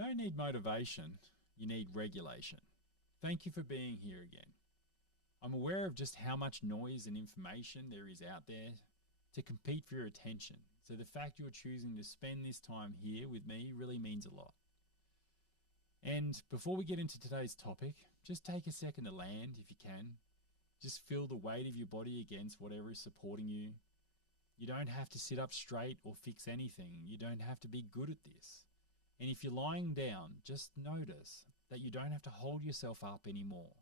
don't need motivation, you need regulation. Thank you for being here again. I'm aware of just how much noise and information there is out there to compete for your attention. So the fact you're choosing to spend this time here with me really means a lot. And before we get into today's topic, just take a second to land if you can. Just feel the weight of your body against whatever is supporting you. You don't have to sit up straight or fix anything. You don't have to be good at this. And if you're lying down, just notice that you don't have to hold yourself up anymore.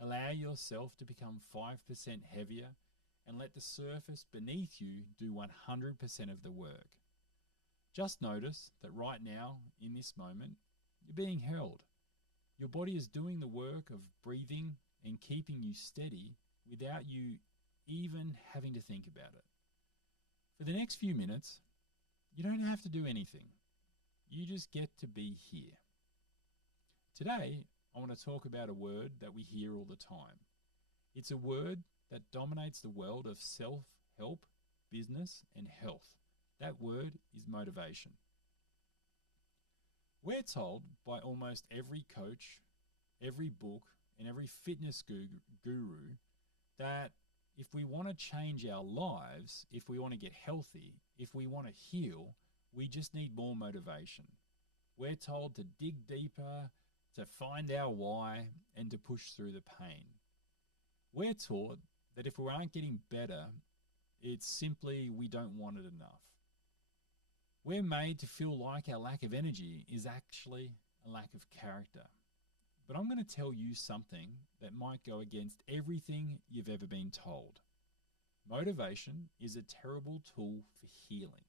Allow yourself to become 5% heavier and let the surface beneath you do 100% of the work. Just notice that right now, in this moment, you're being held. Your body is doing the work of breathing and keeping you steady without you even having to think about it. For the next few minutes, you don't have to do anything. You just get to be here. Today, I want to talk about a word that we hear all the time. It's a word that dominates the world of self-help, business, and health. That word is motivation. We're told by almost every coach, every book, and every fitness guru that if we want to change our lives, if we want to get healthy, if we want to heal, we just need more motivation. We're told to dig deeper, to find our why, and to push through the pain. We're taught that if we aren't getting better, it's simply we don't want it enough. We're made to feel like our lack of energy is actually a lack of character. But I'm going to tell you something that might go against everything you've ever been told. Motivation is a terrible tool for healing.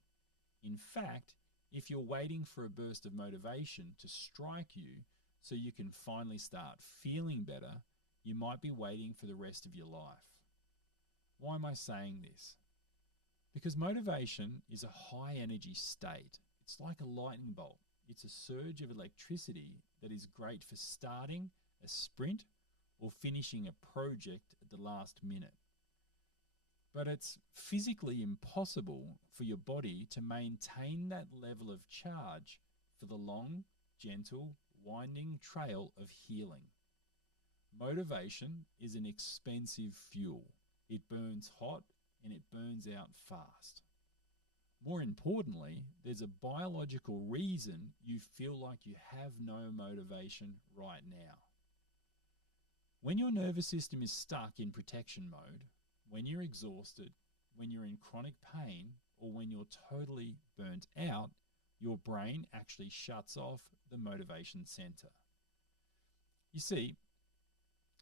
In fact, if you're waiting for a burst of motivation to strike you so you can finally start feeling better, you might be waiting for the rest of your life. Why am I saying this? Because motivation is a high energy state. It's like a lightning bolt. It's a surge of electricity that is great for starting a sprint or finishing a project at the last minute. But it's physically impossible for your body to maintain that level of charge for the long, gentle, winding trail of healing. Motivation is an expensive fuel. It burns hot and it burns out fast. More importantly, there's a biological reason you feel like you have no motivation right now. When your nervous system is stuck in protection mode, when you're exhausted, when you're in chronic pain, or when you're totally burnt out, your brain actually shuts off the motivation center. You see,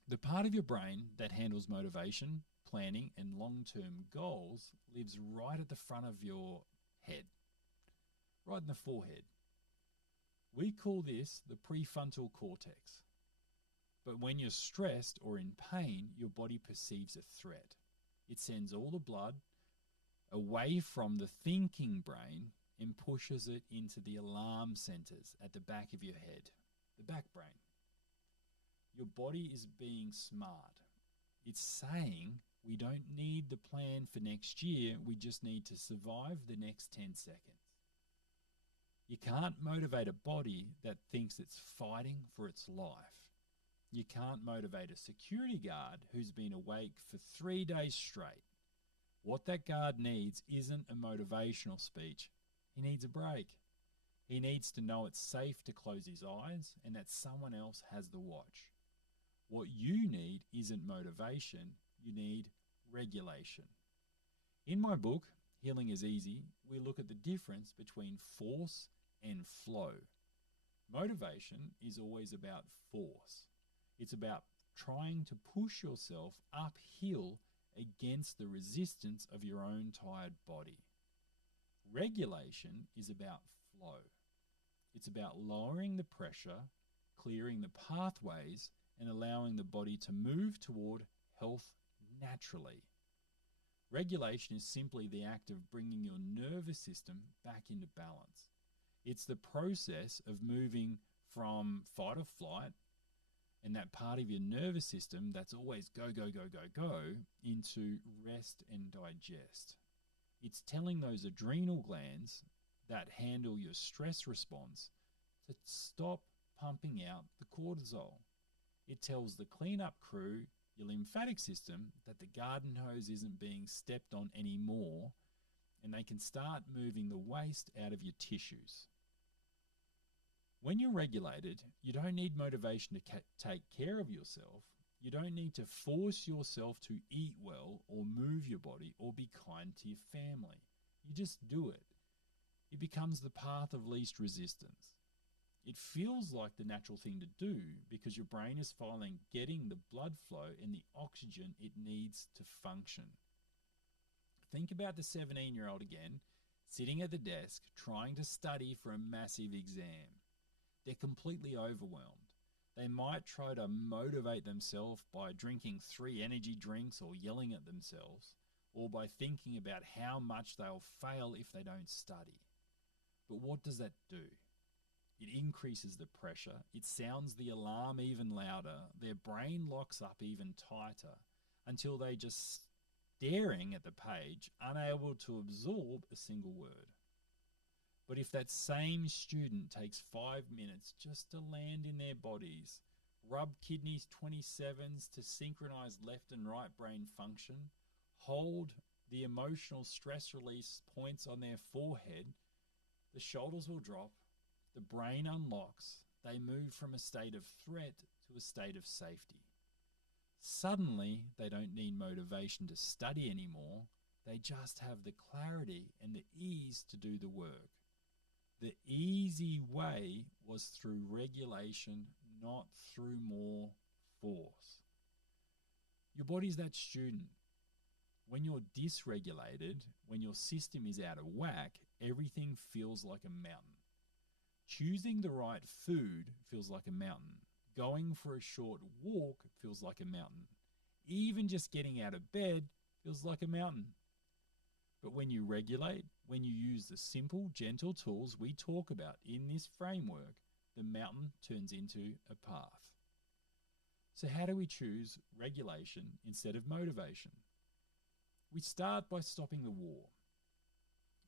the part of your brain that handles motivation, planning, and long-term goals lives right at the front of your head, right in the forehead. We call this the prefrontal cortex. But when you're stressed or in pain, your body perceives a threat. It sends all the blood away from the thinking brain and pushes it into the alarm centers at the back of your head, the back brain. Your body is being smart. It's saying, we don't need the plan for next year, we just need to survive the next 10 seconds. You can't motivate a body that thinks it's fighting for its life. You can't motivate a security guard who's been awake for 3 days straight. What that guard needs isn't a motivational speech. He needs a break. He needs to know it's safe to close his eyes and that someone else has the watch. What you need isn't motivation, you need regulation. In my book, Healing is Easy, we look at the difference between force and flow. Motivation is always about force. It's about trying to push yourself uphill against the resistance of your own tired body. Regulation is about flow. It's about lowering the pressure, clearing the pathways, and allowing the body to move toward health naturally. Regulation is simply the act of bringing your nervous system back into balance. It's the process of moving from fight or flight and that part of your nervous system that's always go, go, go, go, go into rest and digest. It's telling those adrenal glands that handle your stress response to stop pumping out the cortisol. It tells the cleanup crew, your lymphatic system, that the garden hose isn't being stepped on anymore, and they can start moving the waste out of your tissues. When you're regulated, you don't need motivation to take care of yourself. You don't need to force yourself to eat well or move your body or be kind to your family. You just do it. It becomes the path of least resistance. It feels like the natural thing to do because your brain is finally getting the blood flow and the oxygen it needs to function. Think about the 17-year-old again, sitting at the desk, trying to study for a massive exam. They're completely overwhelmed. They might try to motivate themselves by drinking 3 energy drinks or yelling at themselves, or by thinking about how much they'll fail if they don't study. But what does that do? It increases the pressure. It sounds the alarm even louder. Their brain locks up even tighter until they just staring at the page, unable to absorb a single word. But if that same student takes 5 minutes just to land in their bodies, rub kidneys 27s to synchronize left and right brain function, hold the emotional stress release points on their forehead, the shoulders will drop, the brain unlocks, they move from a state of threat to a state of safety. Suddenly, they don't need motivation to study anymore. They just have the clarity and the ease to do the work. The easy way was through regulation, not through more force. Your body's that student. When you're dysregulated, when your system is out of whack, everything feels like a mountain. Choosing the right food feels like a mountain. Going for a short walk feels like a mountain. Even just getting out of bed feels like a mountain. But when you regulate, when you use the simple, gentle tools we talk about in this framework, the mountain turns into a path. So how do we choose regulation instead of motivation? We start by stopping the war.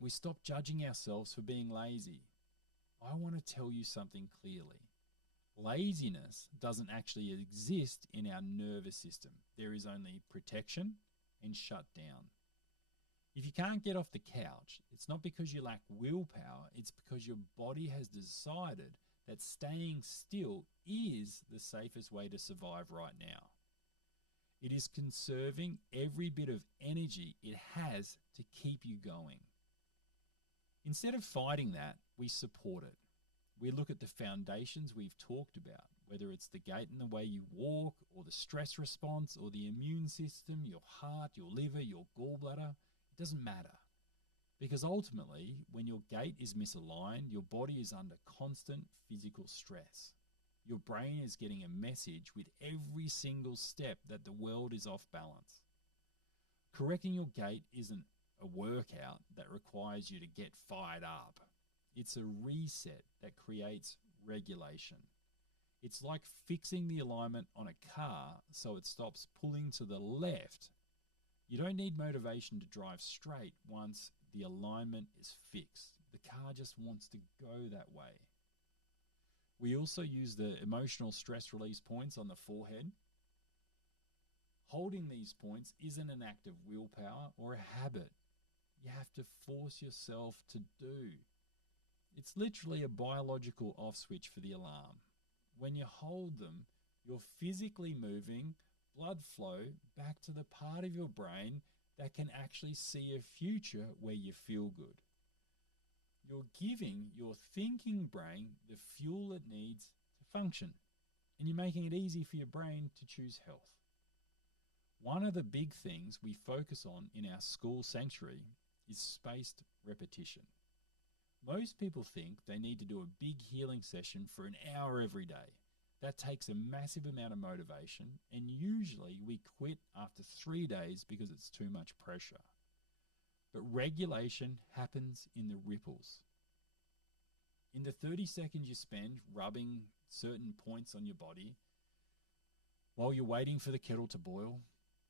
We stop judging ourselves for being lazy. I want to tell you something clearly. Laziness doesn't actually exist in our nervous system. There is only protection and shutdown. If you can't get off the couch, it's not because you lack willpower, it's because your body has decided that staying still is the safest way to survive right now. It is conserving every bit of energy it has to keep you going. Instead of fighting that, we support it. We look at the foundations we've talked about, whether it's the gait and the way you walk, or the stress response, or the immune system, your heart, your liver, your gallbladder. It doesn't matter. Because ultimately, when your gait is misaligned, your body is under constant physical stress. Your brain is getting a message with every single step that the world is off balance. Correcting your gait isn't a workout that requires you to get fired up. It's a reset that creates regulation. It's like fixing the alignment on a car so it stops pulling to the left. You don't need motivation to drive straight once the alignment is fixed. The car just wants to go that way. We also use the emotional stress release points on the forehead. Holding these points isn't an act of willpower or a habit. You have to force yourself to do. It's literally a biological off switch for the alarm. When you hold them, you're physically moving blood flow back to the part of your brain that can actually see a future where you feel good. You're giving your thinking brain the fuel it needs to function, and you're making it easy for your brain to choose health. One of the big things we focus on in our school sanctuary is spaced repetition. Most people think they need to do a big healing session for an hour every day. That takes a massive amount of motivation, and usually we quit after 3 days because it's too much pressure. But regulation happens in the ripples. In the 30 seconds you spend rubbing certain points on your body while you're waiting for the kettle to boil,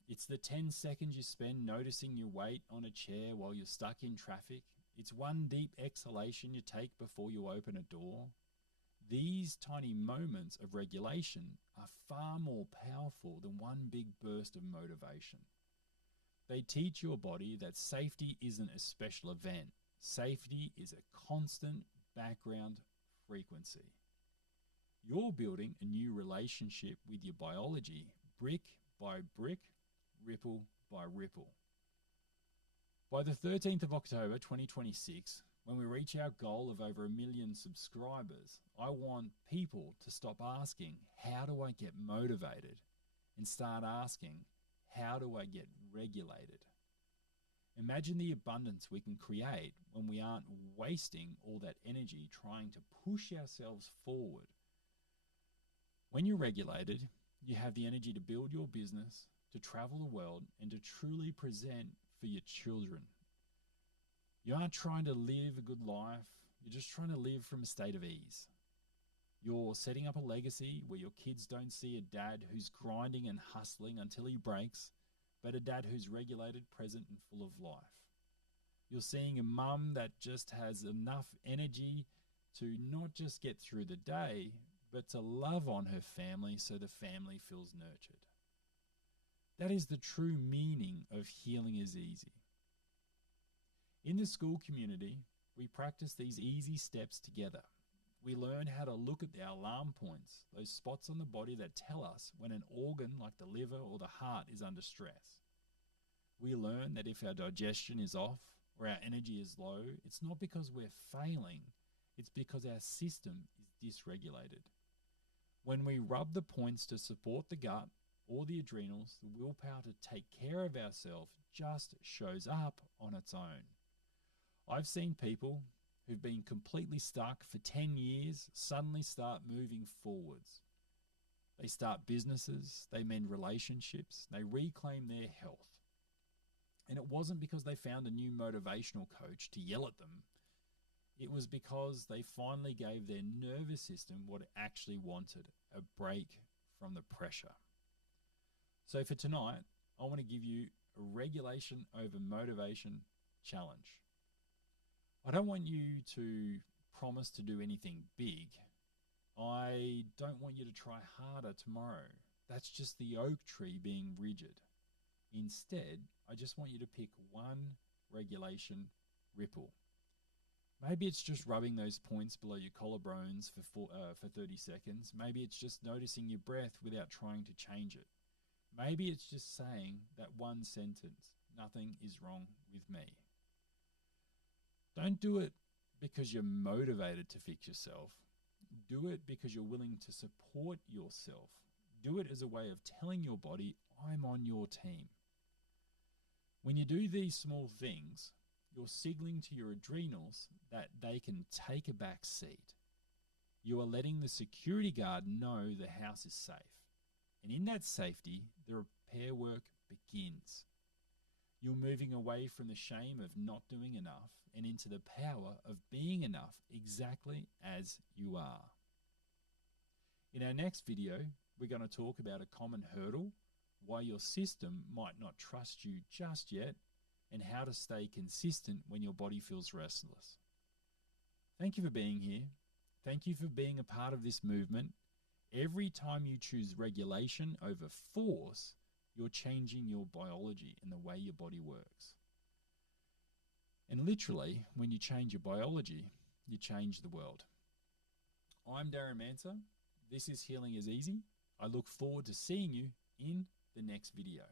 it's the 10 seconds you spend noticing your weight on a chair while you're stuck in traffic, it's one deep exhalation you take before you open a door. These tiny moments of regulation are far more powerful than one big burst of motivation. They teach your body that safety isn't a special event. Safety is a constant background frequency. You're building a new relationship with your biology, brick by brick, ripple by ripple. By the 13th of October 2026, when we reach our goal of over 1 million subscribers, I want people to stop asking, how do I get motivated? And start asking, how do I get regulated? Imagine the abundance we can create when we aren't wasting all that energy trying to push ourselves forward. When you're regulated, you have the energy to build your business, to travel the world, and to truly present for your children. You aren't trying to live a good life, you're just trying to live from a state of ease. You're setting up a legacy where your kids don't see a dad who's grinding and hustling until he breaks, but a dad who's regulated, present, and full of life. You're seeing a mum that just has enough energy to not just get through the day, but to love on her family so the family feels nurtured. That is the true meaning of healing is easy. In the school community, we practice these easy steps together. We learn how to look at the alarm points, those spots on the body that tell us when an organ like the liver or the heart is under stress. We learn that if our digestion is off or our energy is low, it's not because we're failing, it's because our system is dysregulated. When we rub the points to support the gut or the adrenals, the willpower to take care of ourselves just shows up on its own. I've seen people who've been completely stuck for 10 years suddenly start moving forwards. They start businesses, they mend relationships, they reclaim their health. And it wasn't because they found a new motivational coach to yell at them. It was because they finally gave their nervous system what it actually wanted, a break from the pressure. So for tonight, I want to give you a regulation over motivation challenge. I don't want you to promise to do anything big. I don't want you to try harder tomorrow. That's just the oak tree being rigid. Instead, I just want you to pick one regulation ripple. Maybe it's just rubbing those points below your collarbones for 30 seconds. Maybe it's just noticing your breath without trying to change it. Maybe it's just saying that one sentence, nothing is wrong with me. Don't do it because you're motivated to fix yourself. Do it because you're willing to support yourself. Do it as a way of telling your body, I'm on your team. When you do these small things, you're signaling to your adrenals that they can take a back seat. You are letting the security guard know the house is safe. And in that safety, the repair work begins. You're moving away from the shame of not doing enough and into the power of being enough exactly as you are. In our next video, we're going to talk about a common hurdle, why your system might not trust you just yet, and how to stay consistent when your body feels restless. Thank you for being here. Thank you for being a part of this movement. Every time you choose regulation over force, you're changing your biology and the way your body works. And literally, when you change your biology, you change the world. I'm Darren Manser. This is Healing is Easy. I look forward to seeing you in the next video.